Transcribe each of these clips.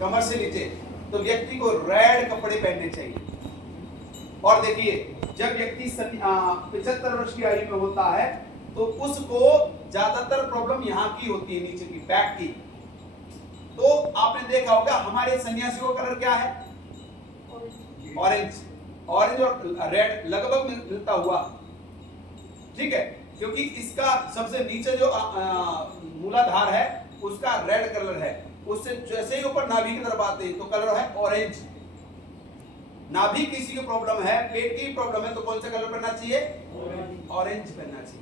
कमर से नीचे, तो व्यक्ति को रेड कपड़े पहनने चाहिए। और देखिए, जब व्यक्ति 75 वर्ष की आयु में होता है तो उसको ज्यादातर प्रॉब्लम यहाँ की होती है, नीचे की, बैक की। तो आपने देखा होगा हमारे सन्यासियों का कलर क्या है? ऑरेंज। ऑरेंज और रेड लगभग मिलता हुआ, ठीक है, क्योंकि इसका सबसे नीचे जो मूलाधार है उसका रेड कलर है, उससे जैसे ही ऊपर नाभि की तरफ आते हैं तो कलर है ऑरेंज। नाभि किसी की प्रॉब्लम है, पेट की प्रॉब्लम है, तो कौन सा कलर पहनना चाहिए? ऑरेंज पहनना चाहिए,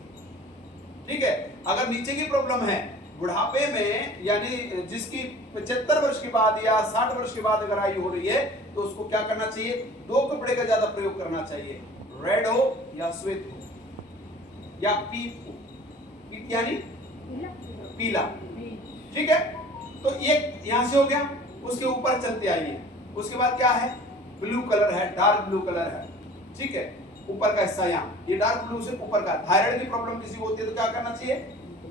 ठीक है। अगर नीचे की प्रॉब्लम है, बुढ़ापे में, यानी जिसकी 75 वर्ष के बाद या 60 वर्ष के बाद अगर आयु हो रही है, तो उसको क्या करना चाहिए? दो कपड़े का ज्यादा प्रयोग करना चाहिए, रेड हो या श्वेत हो या पीत हो। पीत यानी पीला, ठीक है। तो ये यहां से हो गया। उसके ऊपर चलते आइए, उसके बाद क्या है? ब्लू कलर है, डार्क ब्लू कलर है, ठीक है। ऊपर का हिस्सा यहाँ, ये डार्क ब्लू से ऊपर का। थायराइड की प्रॉब्लम किसी को होती है तो क्या करना चाहिए?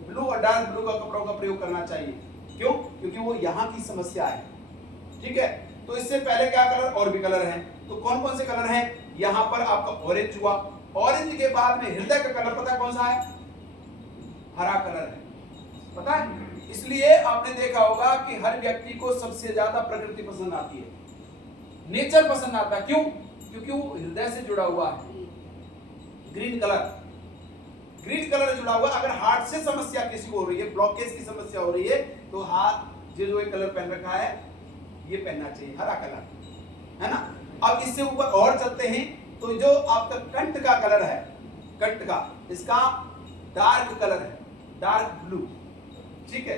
ब्लू और डार्क ब्लू का कपड़ों का प्रयोग करना चाहिए। क्यों? क्योंकि वो यहाँ की समस्या है, ठीक है। तो इससे पहले क्या कलर? और भी कलर हैं, तो कौन कौन से कलर हैं? यहाँ पर आपका ऑरेंज हुआ। ऑरेंज के बाद में हृदय का कलर पता है कौन सा है? हरा कलर है, पता है। इसलिए आपने देखा होगा कि हर व्यक्ति को सबसे ज्यादा प्रकृति पसंद आती है, नेचर पसंद आता है। क्यों? क्योंकि वो हृदय से जुड़ा हुआ है। ग्रीन कलर, ग्रीन कलर जुड़ा हुआ। अगर हार्ट से समस्या किसी को हो रही है, ब्लॉकेज की समस्या हो रही है, तो हाथ जो कलर पहन रखा है ये पहनना चाहिए, हरा कलर, है ना। अब इससे ऊपर और चलते हैं, तो जो आपका कंठ का कलर है, कंठ का, इसका डार्क कलर है, डार्क ब्लू, ठीक है।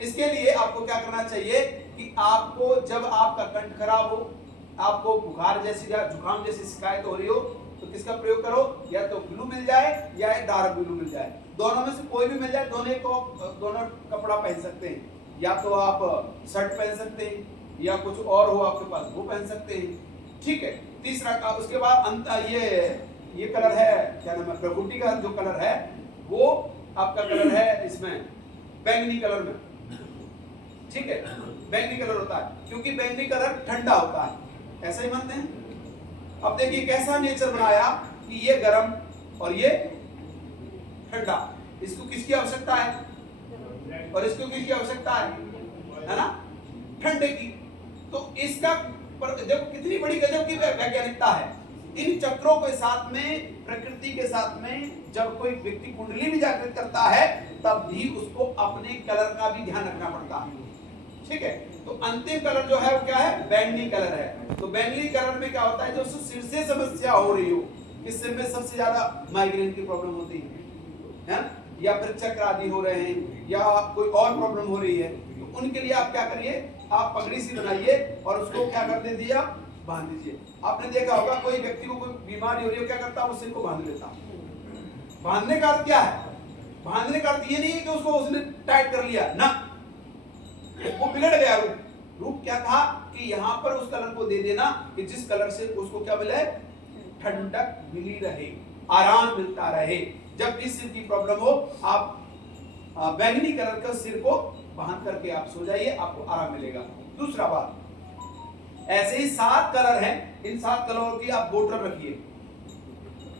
इसके लिए आपको क्या करना चाहिए कि आपको जब आपका कंठ खराब हो, आपको बुखार जैसी या जुकाम जैसी शिकायत हो रही हो, तो किसका प्रयोग करो? या तो ब्लू मिल जाए या डार्क ब्लू मिल जाए, दोनों में से कोई भी मिल जाए। दोनों कपड़ा पहन सकते हैं, या तो आप शर्ट पहन सकते हैं, या कुछ और हो आपके पास वो पहन सकते हैं, ठीक है। तीसरा का, उसके बाद ये कलर है, क्या नाम है, प्रकृति का जो कलर है वो आपका कलर है इसमें बैंगनी कलर में, ठीक है। बैंगनी कलर होता है क्योंकि बैंगनी कलर ठंडा होता है, ऐसा ही मानते हैं। अब देखिए कैसा नेचर बनाया कि ये गर्म और ये ठंडा। इसको किसकी आवश्यकता है और इसको किसकी आवश्यकता है ना? ठंडे की। तो इसका जब कितनी बड़ी गजब की वैज्ञानिकता है। इन चक्रों के साथ में, प्रकृति के साथ में जब कोई व्यक्ति कुंडली भी जागृत करता है, तब भी उसको अपने कलर का भी ध्यान रखना पड़ता है, ठीक है। तो अंतिम कलर जो है वो क्या है? बैंगनी कलर है। तो बैंगनी कलर में क्या होता है? जो सिर से समस्या हो रही हो, कि सिर में सबसे ज्यादा माइग्रेन की प्रॉब्लम होती है, या फिर चक्र आदि हो रहे हैं, या कोई और प्रॉब्लम हो रही है, तो उनके लिए आप क्या करिए? आप पगड़ी सी बनाइए और उसको क्या कर दीजिए? आप बांध दीजिए। आपने देखा होगा कोई व्यक्ति को कोई बीमारी हो रही हो, क्या करता है? वो सिर को बांध लेता। बांधने का अर्थ क्या है? बांधने का अर्थ ये नहीं है कि उसको उसने टाइट कर लिया ना, वो बिगड़ गया। रूप क्या था कि यहाँ पर उस कलर को दे देना कि जिस कलर से उसको क्या मिले? ठंडक मिली रहे, आराम मिलता रहे। जब भी सिर की प्रॉब्लम हो, आप बैंगनी कलर का सिर को बांध करके आप सो जाइए, आपको आराम मिलेगा। दूसरा बात, ऐसे ही 7 कलर हैं, इन 7 कलरों की आप बोतल रखिए।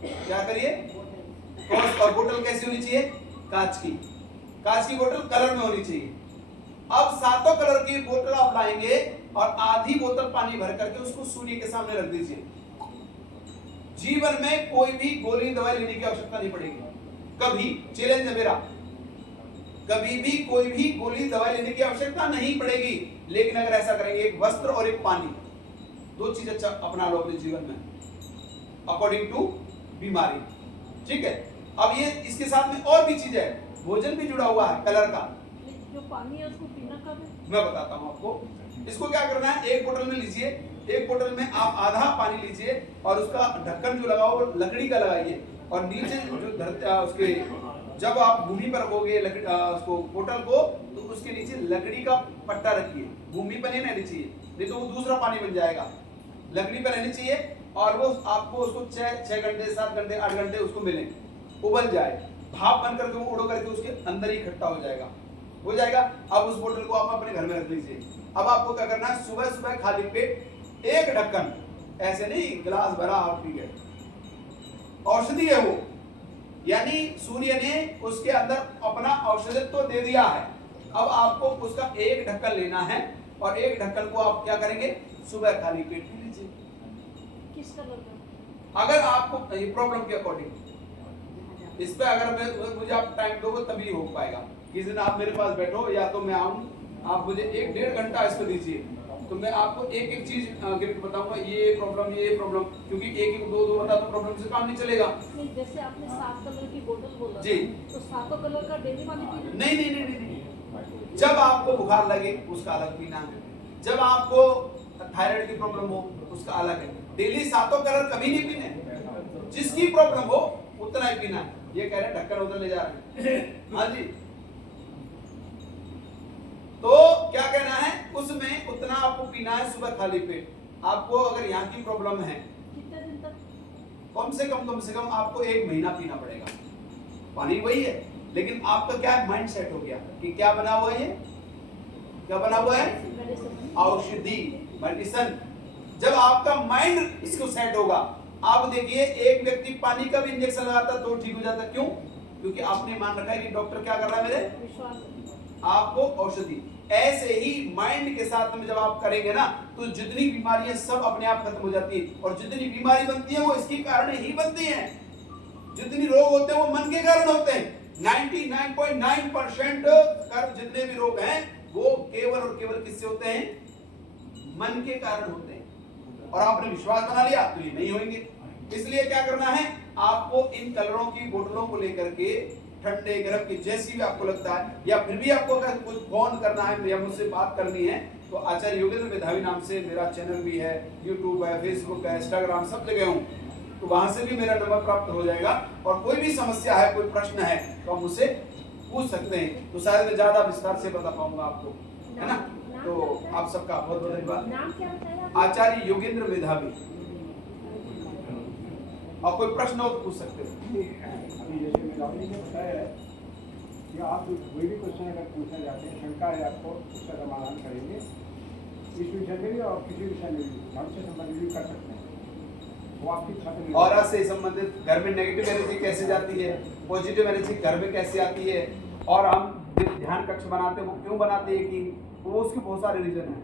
क्या करिए? और बोतल कैसी होनी चाहिए? कांच की। कांच की बोतल कलर में होनी चाहिए। अब 7 कलर की बोतल आप लाएंगे और आधी बोतल पानी भर करके उसको सूर्य के सामने रख दीजिए। जीवन में कोई भी गोली दवाई लेने की आवश्यकता नहीं पड़ेगी, कभी। चैलेंज है मेरा, कभी भी कोई भी गोली दवाई लेने की आवश्यकता नहीं पड़ेगी। लेकिन अगर ऐसा करेंगे, एक वस्त्र और एक पानी, 2 चीज अच्छा अपना लो अपने जीवन में, अकॉर्डिंग टू बीमारी, ठीक है। अब ये इसके साथ में और भी चीज है, भोजन भी जुड़ा हुआ है कलर का। जो पानी है उसको पीना कब है? मैं बताता हूँ आपको। इसको क्या करना है? एक बोतल में लीजिए, एक बोतल में आप आधा पानी लीजिए और उसका ढक्कन जो लगाओ वो लकड़ी का लगाइए, और नीचे जो उसके जब आप भूमि पर रखोगे उसको बोतल को, तो उसके नीचे लकड़ी का पट्टा रखिए। भूमि पर नहीं रहनी चाहिए, नहीं तो वो दूसरा पानी बन जाएगा। लकड़ी पर रहनी चाहिए और वो आपको उसको 6 घंटे 7 घंटे 8 घंटे उसको मिले, उबल जाए, भाप बन करके वो उड़ करके उसके अंदर ही इकट्ठा हो जाएगा। हो जाएगा। अब उस बोतल को आप अपने घर में रख लीजिए। अब आपको क्या करना है, सुबह सुबह खाली पेट एक ढक्कन, ऐसे नहीं गिलास भरा आप पी गए, औषधि है वो, यानी सूर्य ने उसके अंदर अपना औषधित्व तो दे दिया है। अब आपको उसका एक ढक्कन लेना है और एक ढक्कन को आप क्या करेंगे, सुबह खाली पेट पी लीजिए। किस कलर का? अगर आपको ये प्रॉब्लम के अकॉर्डिंग, इस पे अगर मुझे आप टाइम दोगे तभी हो पाएगा। किसी दिन आप मेरे पास बैठो या तो मैं आऊं, आप मुझे 1-1.5 घंटा इस पे दीजिए, तो मैं आपको एक एक चीज गिफ्ट बताऊंगा, ये प्रॉब्लम, क्योंकि एक एक दो बता तो प्रॉब्लम से काम नहीं चलेगा। नहीं, जैसे आपने 7 कलर की बोतल बोला जी, तो 7 कलर का डेली पानी पीना? नहीं, जब आपको बुखार लगे उसका अलग पीना है, जब आपको थायराइड की प्रॉब्लम हो उसका अलग है। डेली 7 कलर कभी नहीं पीने, जिसकी प्रॉब्लम हो उतना ही पीना है। ये कह रहे ढक्कन उधर ले जा रहे हैं। हाँ जी, तो क्या कहना है, उसमें उतना आपको पीना है सुबह खाली पेट। आपको अगर यहाँ की प्रॉब्लम है, कितने दिन तक? कम से कम आपको 1 महीना पीना पड़ेगा। पानी वही है, लेकिन आपका क्या माइंड सेट हो गया कि क्या बना हुआ है, क्या बना हुआ है, औषधि, मेडिसिन। जब आपका माइंड इसको सेट होगा, आप देखिए एक व्यक्ति पानी का भी इंजेक्शन लगाता तो ठीक हो जाता। क्यों? क्योंकि आपने मान रखा है कि डॉक्टर क्या कर रहा है मेरे, विश्वास। आपको औषधि। ऐसे ही माइंड के साथ में जब आप करेंगे ना, तो जितनी बीमारियां सब अपने आप खत्म हो जाती है। और जितनी बीमारी बनती है वो इसके कारण ही बनती है। जितनी रोग होते हैं वो मन के कारण होते हैं। 99.9% जितने भी रोग हैं वो केवल और केवल किससे होते हैं, मन के कारण होते हैं। और आपने विश्वास बना लिया तो ये नहीं होंगे। इसलिए क्या करना है, आपको इन कलरों की बोतलों को लेकर के ठंडे गर्म की जैसी भी आपको लगता है, या फिर भी आपको अगर कुछ फोन करना है या मुझसे बात करनी है, तो आचार्य योगेंद्र मेधावी नाम से मेरा चैनल भी है, यूट्यूब है, फेसबुक है, इंस्टाग्राम, सब जगह हूँ, तो वहां से भी मेरा नंबर प्राप्त हो जाएगा। और कोई भी समस्या है, कोई प्रश्न है तो आप मुझसे पूछ सकते हैं, तो शायद मैं ज्यादा विस्तार से बता पाऊंगा आपको, है ना। तो आप सबका बहुत बहुत धन्यवाद। नाम क्या बताया? आचार्य योगेंद्र मेधावी। और कोई प्रश्न हो तो पूछ सकते हो। अभी जैसे मेधावी ने बताया है कि आप कोई भी क्वेश्चन अगर पूछना चाहते हैं, शंका है आपको, उसका समाधान करेंगे। इस विषय में भी और किसी विषय में भी धर्म से संबंधित भी कर सकते हैं, वो आपकी छात्र और से संबंधित घर में नेगेटिव एनर्जी कैसे जाती है, पॉजिटिव एनर्जी घर में कैसे आती है, और हम ध्यान कक्ष बनाते हैं वो क्यों बनाते हैं, कि वो उसके बहुत सारे रीजन हैं।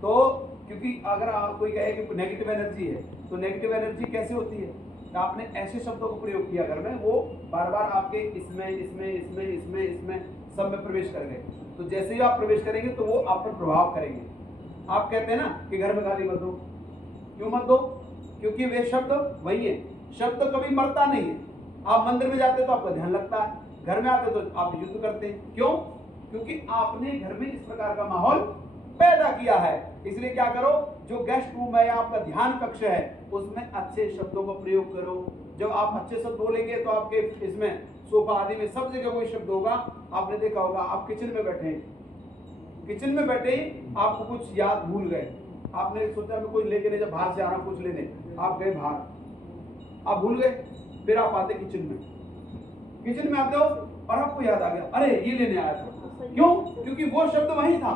तो क्योंकि अगर आप कोई कहे कि नेगेटिव एनर्जी है, तो नेगेटिव एनर्जी कैसे होती है, आपने ऐसे शब्दों को प्रयोग किया घर में, वो बार बार आपके इसमें सब में प्रवेश करेंगे। तो जैसे ही आप प्रवेश करेंगे तो वो आप पर प्रभाव करेंगे। आप कहते हैं ना कि घर में गाली मत दो, क्यों मत दो, क्योंकि वे शब्द वही है, शब्द कभी मरता नहीं है। आप मंदिर में जाते तो आपका ध्यान लगता है, घर में आते तो आप युद्ध करते हैं। क्यों? क्योंकि आपने घर में इस प्रकार का माहौल पैदा किया है। इसलिए क्या करो, जो गेस्ट रूम है या आपका ध्यान कक्ष है, उसमें अच्छे शब्दों का प्रयोग करो। जब आप अच्छे शब्द बोलेंगे तो आपके इसमें सोफा आदि में सब जगह वही शब्द होगा। आपने देखा होगा, आप किचन में बैठे, आपको कुछ याद भूल गए, आपने सोचा मैं कोई लेके नहीं, जब बाहर से आ रहा कुछ लेने, आप गए बाहर, आप भूल गए, फिर आप आते किचन में आते हो और आपको याद आ गया, अरे ये लेने आया था। क्यों? क्योंकि वो शब्द वही था।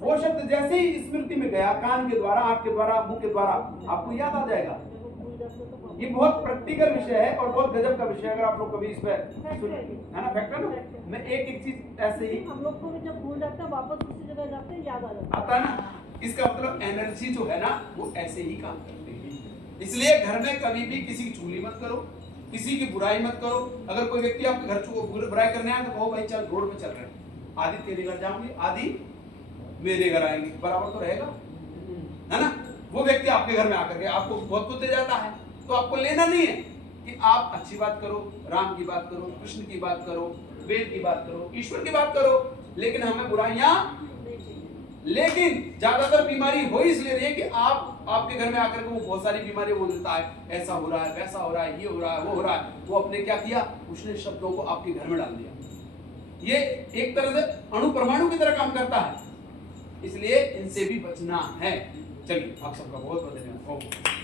वो शब्द जैसे ही स्मृति में गया, कान के द्वारा, आंख के द्वारा, मुंह के द्वारा, आपको याद आ जाएगा। ये बहुत प्रैक्टिकल विषय है और बहुत गजब का विषय है। अगर आप लोग कभी इस पे है ना, फैक्ट है ना, मैं एक चीज ऐसे ही, हम लोग को भी जब भूल जाते हैं वापस उसी जगह जाते हैं, याद आ जाता आता है ना। इसका मतलब एनर्जी जो है ना वो ऐसे ही काम करती है। इसलिए घर में कभी भी किसी की चुगली मत करो, किसी की बुराई मत करो। अगर कोई व्यक्ति आपके घर बुराई करने आए तो कहो भाई चल रोड पे चल रहे हैं, आदि तेरे घर जाऊंगी, आदि मेरे घर आएंगे, बराबर तो रहेगा, है ना। वो व्यक्ति आपके घर में आकर के आपको बहुत कुछ दे जाता है, तो आपको लेना नहीं है कि आप अच्छी बात करो, राम की बात करो, कृष्ण की बात करो, वेद की बात करो, ईश्वर की बात करो, लेकिन हमें बुराइयां, लेकिन ज्यादातर बीमारी हो इसलिए रही है कि आपके घर में आकर के वो बहुत सारी बीमारी बोल देता है, ऐसा हो रहा है, वैसा हो रहा है, ये हो रहा है, वो हो रहा है। वो अपने क्या किया, उसने शब्दों को आपके घर में डाल दिया। ये एक तरह से अणु परमाणु की तरह काम करता है, इसलिए इनसे भी बचना है। चलिए, आप सबका बहुत बहुत धन्यवाद।